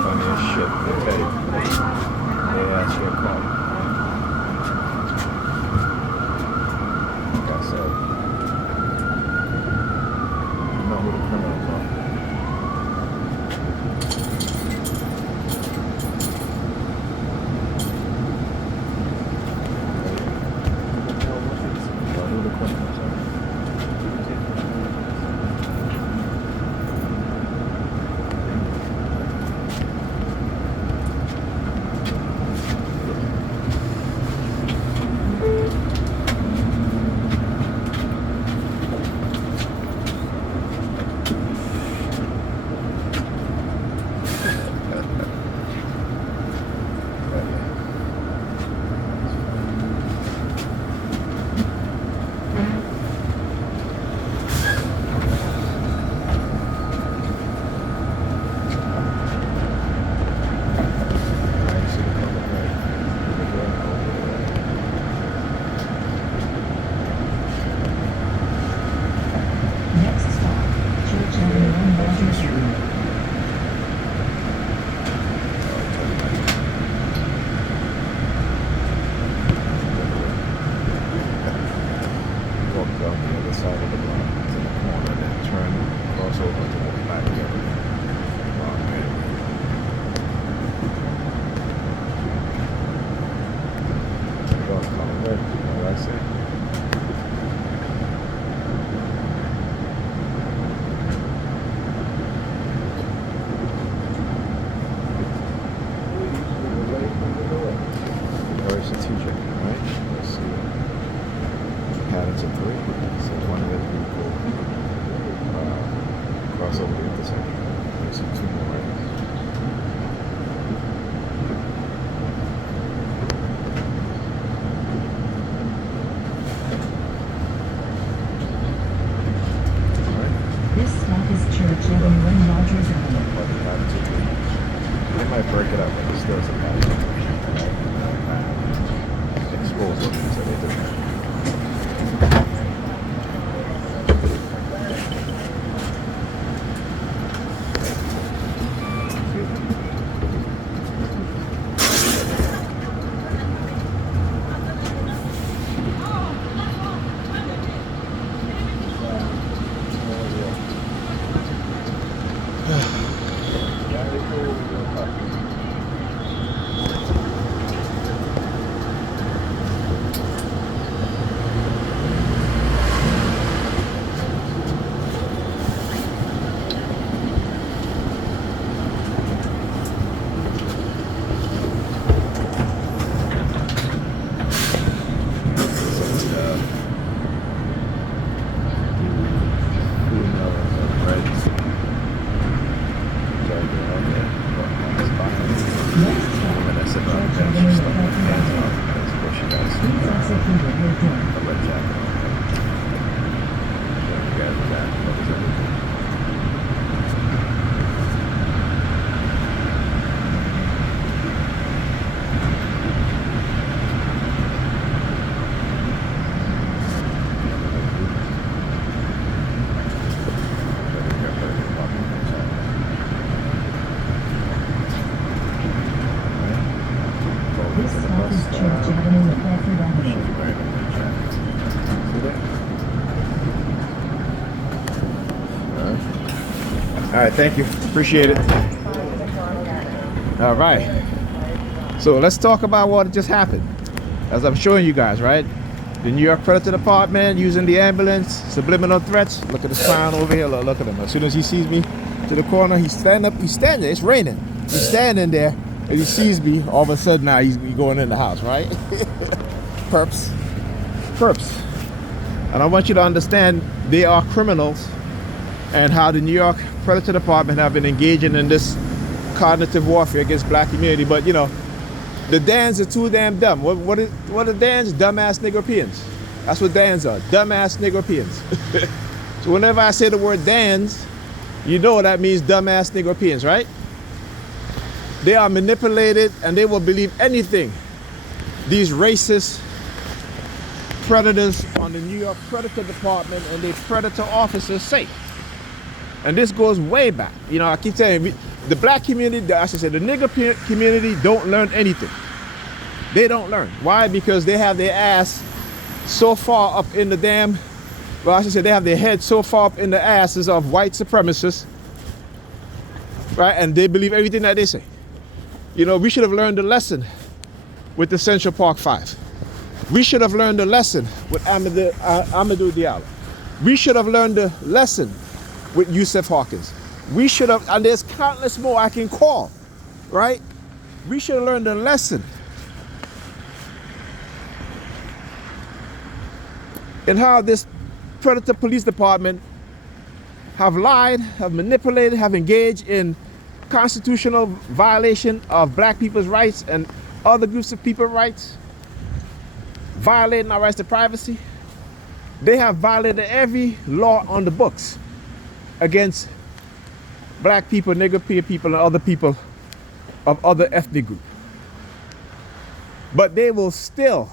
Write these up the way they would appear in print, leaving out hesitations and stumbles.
Funny as shit, okay. Yeah, that's your call. Like I said, you know who the criminals are. You know who the criminals are. They might break it up, but it still doesn't matter. Expose what so they do. All right, thank you. Appreciate it. All right. So let's talk about what just happened. As I'm showing you guys, right? The New York Predator Department using the ambulance, subliminal threats. Look at this clown over here. Look at him. As soon as he sees me to the corner, he's standing up. He's standing there. It's raining. He's standing there. And he sees me. All of a sudden now he's going in the house, right? Perps. Perps. And I want you to understand they are criminals and how the New York Predator Department have been engaging in this cognitive warfare against black community. But you know, The Dans are too damn dumb. What are Dans? Dumbass Negropeans. That's what Dans are. Dumbass Negropeans. So whenever I say the word Dans, you know that means dumbass Negropeans, right? They are manipulated and they will believe anything these racist predators on the New York Predator Department and their predator officers say. And this goes way back. You know, I keep saying the black community, I should say the nigger community don't learn anything. They don't learn. Why? Because they have their ass so far up in the damn, well, I should say they have their head so far up in the asses of white supremacists, right? And they believe everything that they say. You know, we should have learned a lesson with the Central Park Five. We should have learned a lesson with Amadou Diallo. We should have learned a lesson with Yusuf Hawkins. We should have, and there's countless more I can call, right? We should have learned a lesson in how this predator police department have lied, have manipulated, have engaged in constitutional violation of black people's rights and other groups of people's rights, violating our rights to privacy. They have violated every law on the books against black people, nigger people, and other people of other ethnic groups. But they will still,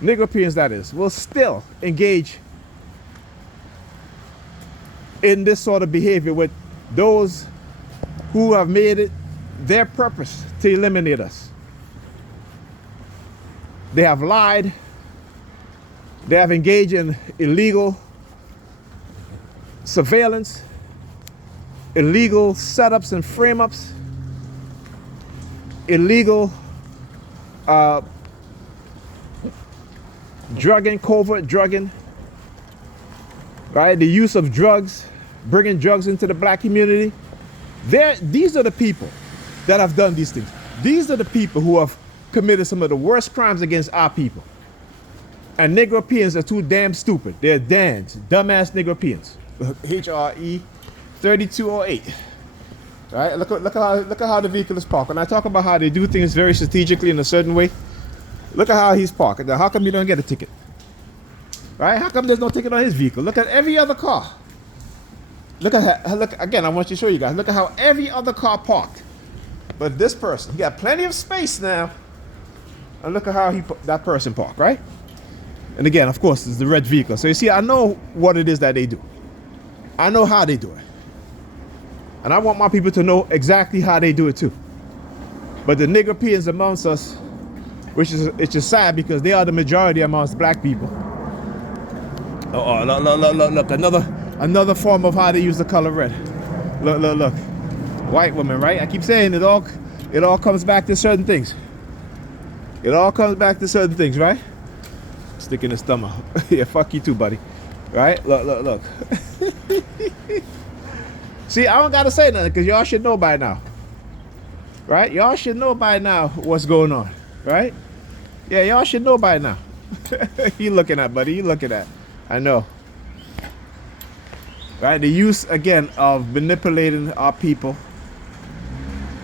Negropeans that is, will still engage in this sort of behavior with those who have made it their purpose to eliminate us. They have lied. They have engaged in illegal surveillance, illegal setups and frame-ups, illegal drugging, covert drugging, right? The use of drugs, bringing drugs into the black community. These are the people that have done these things. These are the people who have committed some of the worst crimes against our people. And Negropeans are too damn stupid. They're Dans, dumbass Negropeans. HRE 3208. Right? Look at how the vehicle is parked. When I talk about how they do things very strategically in a certain way, look at how he's parked. Now, how come you don't get a ticket? Right? How come there's no ticket on his vehicle? Look at every other car. Look again, I want you to show you guys. Look at how every other car parked. But this person, he got plenty of space now. And look at how that person parked, right? And again, of course, it's the red vehicle. So you see, I know what it is that they do. I know how they do it. And I want my people to know exactly how they do it too. But the Negropeans amongst us, it's just sad because they are the majority amongst black people. Look, another form of how they use the color red. Look. White woman, right? I keep saying it all comes back to certain things. It all comes back to certain things, right? Stick in the stomach. Yeah, fuck you too, buddy. Right? Look. See, I don't gotta say nothing because y'all should know by now. Right? Y'all should know by now what's going on. Right? Yeah, y'all should know by now. You looking at, buddy. You looking at. I know. Right? The use, again, of manipulating our people.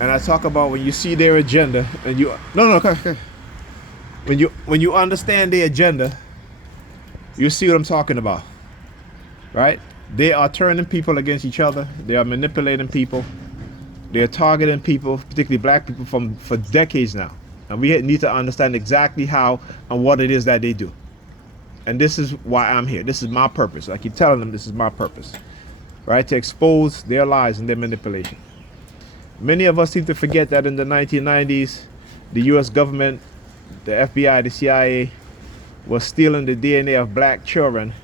And I talk about when you see their agenda and you... No, okay. When you understand their agenda, you see what I'm talking about. Right? They are turning people against each other. They are manipulating people. They are targeting people, particularly black people, for decades now. And we need to understand exactly how and what it is that they do. And this is why I'm here. This is my purpose. I keep telling them this is my purpose. Right? To expose their lies and their manipulation. Many of us seem to forget that in the 1990s, the US government, the FBI, the CIA, was stealing the DNA of black children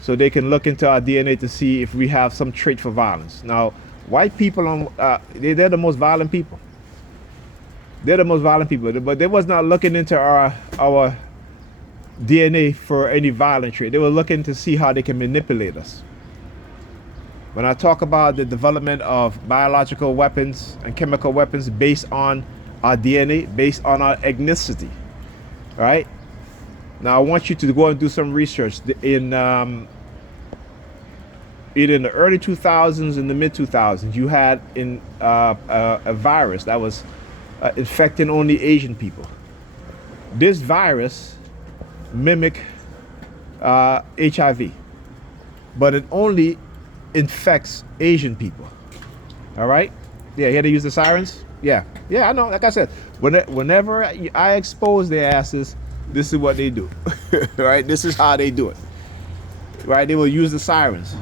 so they can look into our DNA to see if we have some trait for violence. Now, white people, they're the most violent people. They're the most violent people, but they was not looking into our DNA for any violent trait. They were looking to see how they can manipulate us. When I talk about the development of biological weapons and chemical weapons based on our DNA, based on our ethnicity, right? Now I want you to go and do some research. In either in the early 2000s and the mid 2000s, you had a virus that was infecting only Asian people. This virus mimic HIV, but it only infects Asian people. All right? Yeah, you had to use the sirens? Yeah. Yeah, I know. Like I said, whenever I expose their asses, this is what they do. Right? This is how they do it. Right? They will use the sirens.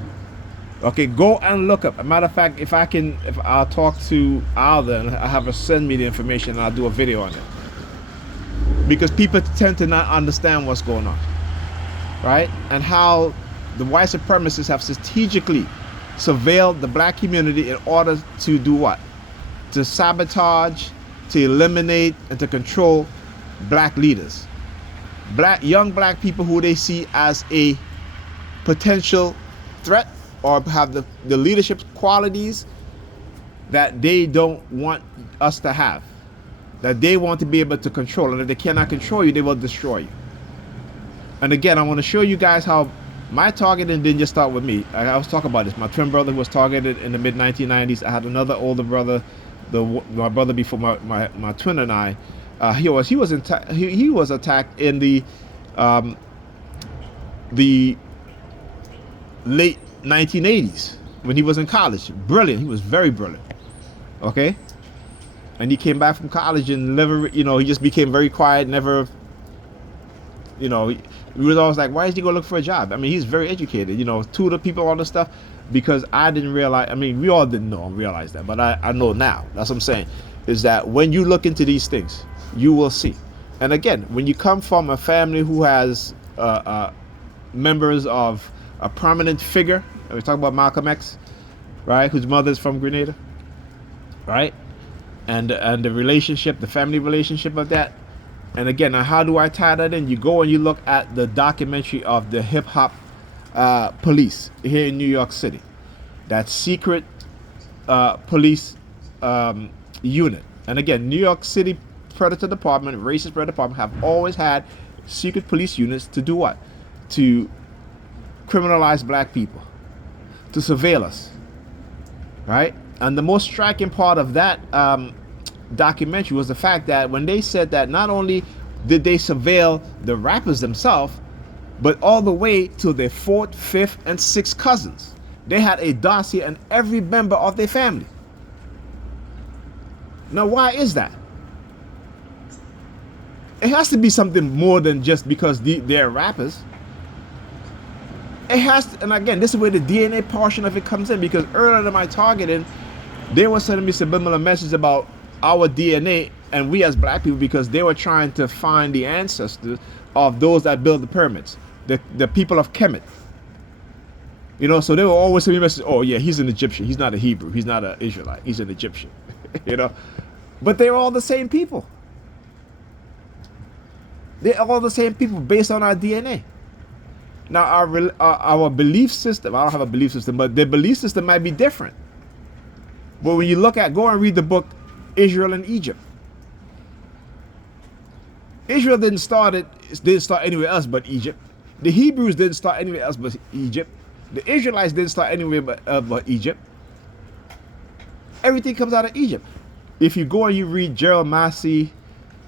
Okay, go and look up. As a matter of fact, if I'll talk to Alda and I have her send me the information and I'll do a video on it. Because people tend to not understand what's going on. Right? And how the white supremacists have strategically surveilled the black community in order to do what? To sabotage, to eliminate, and to control black leaders. Young black people who they see as a potential threat or have the leadership qualities that they don't want us to have. That they want to be able to control. And if they cannot control you, they will destroy you. And again, I want to show you guys how my targeting didn't just start with me. I was talking about this. My twin brother was targeted in the mid-1990s. I had another older brother, my brother before my twin and I. He was attacked in the late 1980s when he was in college. Brilliant. He was very brilliant. Okay, and he came back from college and never, he just became very quiet. Never, he was always like, why is he gonna look for a job? I mean, he's very educated, tutor people, all this stuff. Because I didn't realize, I mean, we all didn't know and realize that, but I know now. That's what I'm saying, is that when you look into these things, you will see. And again, when you come from a family who has members of a prominent figure, we're talking about Malcolm X, right, whose mother is from Grenada, right, and the relationship, the family relationship of that. And again, now how do I tie that in? You go and you look at the documentary of the hip hop police here in New York City, that secret police unit. And again, New York City Predator Department, Racist Predator Department have always had secret police units to do what? To criminalize black people, to surveil us, right? And the most striking part of that documentary was the fact that when they said that not only did they surveil the rappers themselves, but all the way to their 4th, 5th, and 6th cousins. They had a dossier on every member of their family. Now, why is that? It has to be something more than just because they're rappers. It has to, and again, this is where the DNA portion of it comes in, because earlier in my targeting, they were sending me subliminal messages about our DNA and we as black people, because they were trying to find the ancestors of those that built the pyramids, the people of Kemet. So they were always sending me messages, oh yeah, he's an Egyptian, he's not a Hebrew, he's not an Israelite, he's an Egyptian. But they're all the same people. They're all the same people based on our DNA. Now our belief system, I don't have a belief system, but their belief system might be different. But when you go and read the book Israel and Egypt. Israel didn't start anywhere else but Egypt. The Hebrews didn't start anywhere else but Egypt. The Israelites didn't start anywhere but Egypt. Everything comes out of Egypt. If you go and you read Gerald Massey,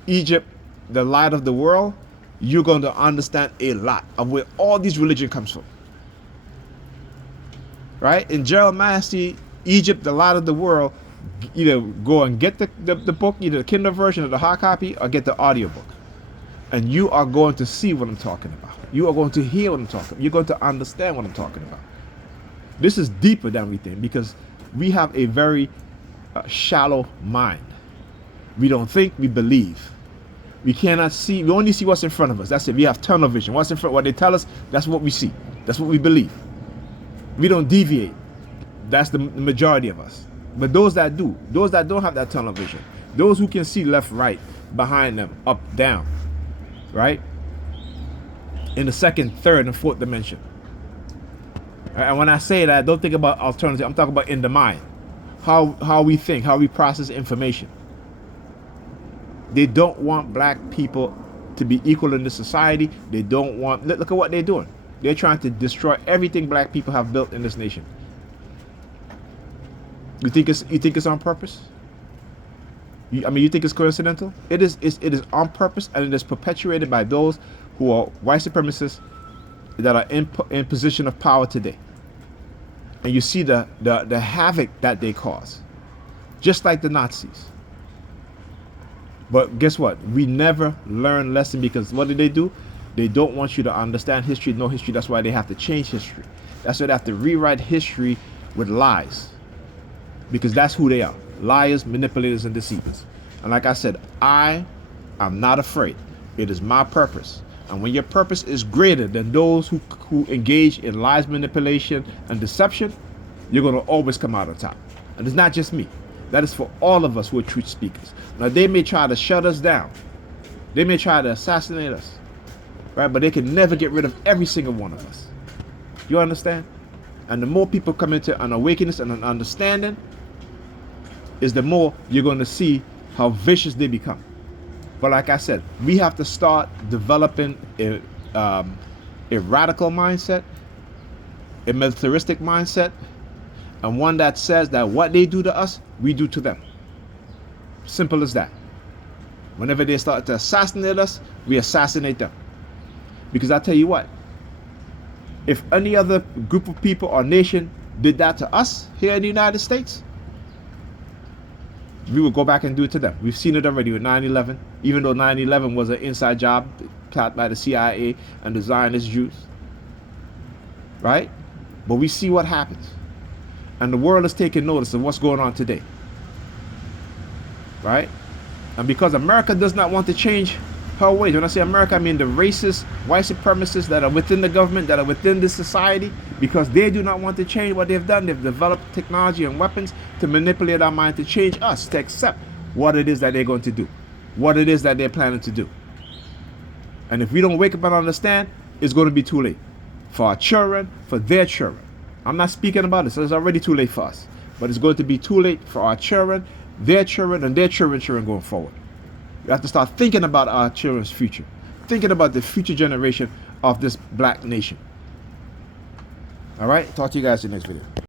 Egypt, the Light of the World, you're going to understand a lot of where all these religion comes from. Right? In Gerald Massey, Egypt, the Light of the World, either go and get the book, either the Kindle version or the hard copy, or get the audiobook. And you are going to see what I'm talking about. You are going to hear what I'm talking about. You're going to understand what I'm talking about. This is deeper than we think, because we have a very shallow mind. We don't think, we believe. We cannot see, we only see what's in front of us. That's it. We have tunnel vision. What's in front, what they tell us, that's what we see. That's what we believe. We don't deviate. That's the majority of us. But those that do, those that don't have that tunnel vision, those who can see left, right, behind them, up, down, right? In the second, third, and fourth dimension. And when I say that, don't think about alternative. I'm talking about in the mind. How we think, how we process information. They don't want black people to be equal in this society. They don't want, look at what they're doing. They're trying to destroy everything black people have built in this nation. You think it's on purpose? You think it's coincidental? It is on purpose, and it is perpetuated by those who are white supremacists that are in position of power today. And you see the havoc that they cause, just like the Nazis. But guess what? We never learn lesson, because what do? They don't want you to understand history, know history. That's why they have to change history. That's why they have to rewrite history with lies, because that's who they are: liars, manipulators, and deceivers. And like I said, I am not afraid. It is my purpose. And when your purpose is greater than those who engage in lies, manipulation, and deception, you're going to always come out on top. And it's not just me. That is for all of us who are truth speakers. Now, they may try to shut us down. They may try to assassinate us, right? But they can never get rid of every single one of us. You understand? And the more people come into an awakening and an understanding, is the more you're going to see how vicious they become. But like I said, we have to start developing a radical mindset, a militaristic mindset, and one that says that what they do to us, we do to them. Simple as that. Whenever they start to assassinate us, we assassinate them. Because I tell you what, if any other group of people or nation did that to us here in the United States, we would go back and do it to them. We've seen it already with 9/11, even though 9/11 was an inside job planned by the CIA and the Zionist Jews, right? But we see what happens. And the world is taking notice of what's going on today, right? And because America does not want to change her ways. When I say America, I mean the racist, white supremacists that are within the government, that are within this society, because they do not want to change what they've done. They've developed technology and weapons to manipulate our mind, to change us, to accept what it is that they're going to do, what it is that they're planning to do. And if we don't wake up and understand, it's going to be too late for our children, for their children. I'm not speaking about it, so it's already too late for us. But it's going to be too late for our children, and their children going forward. We have to start thinking about our children's future, thinking about the future generation of this black nation. All right, talk to you guys in the next video.